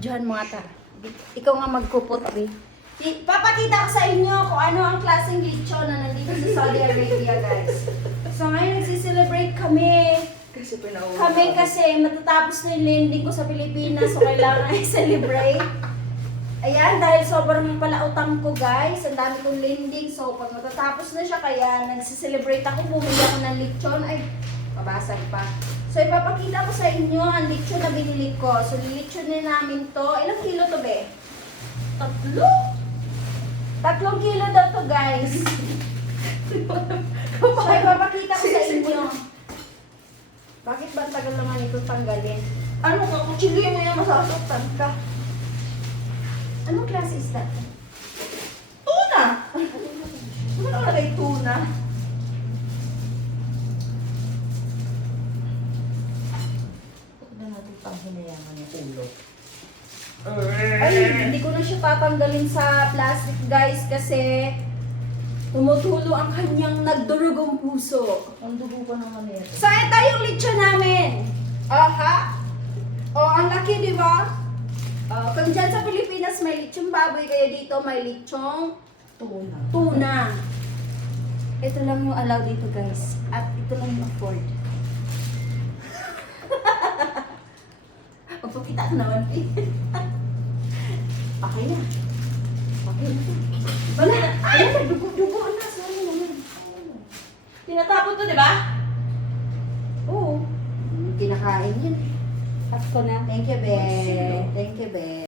Videohan mo ata. Ikaw nga magkupot, be. Papakita ko sa inyo kung ano ang klaseng lechon na nandito sa Saudi Arabia, guys. So ngayon nagsiselebrate kami. Kasi pinauwi. Kami kasi matatapos na yung landing ko sa Pilipinas, so kailangan i-celebrate. Ayan, dahil sobrang palautang ko guys, ang dami kong landing, so pag matatapos na siya, kaya nagsiselebrate ako, bumili ako ng lechon, ay, mabasag pa. So ipapakita ko sa inyo ang lechon na binili ko. So lilechon na namin to, ilang kilo to be? Tatlo? Tatlong kilo daw to guys. so ipapakita ko sa inyo. Bakit ba tagal naman ito tanggalin? Ano ka? Kutsilyo mo yan, masasaktan ka. Anong klase isda? Tuna! Ano nakalagay tuna? Ay, hindi ko na siya tatanggalin sa plastic guys kasi tumutulo ang kanyang nagdurugong puso. Ang dugo pa naman nito. So, ito yung lechon namin. Aha. O, ang laki, di ba? Uh, kung dyan sa Pilipinas may lechong baboy, kaya dito may lechong Tuna. tuna. Ito lang yung allow dito guys. At ito lang yung afford. Magpapita ka naman, eh. okay na. Okay na. Wala. Ayan na, dugo-dugo na. Sorry naman. Tinatapon to, di ba? Oo. Kinakain yun. At ko na. Thank you, Be. Thank you, Be.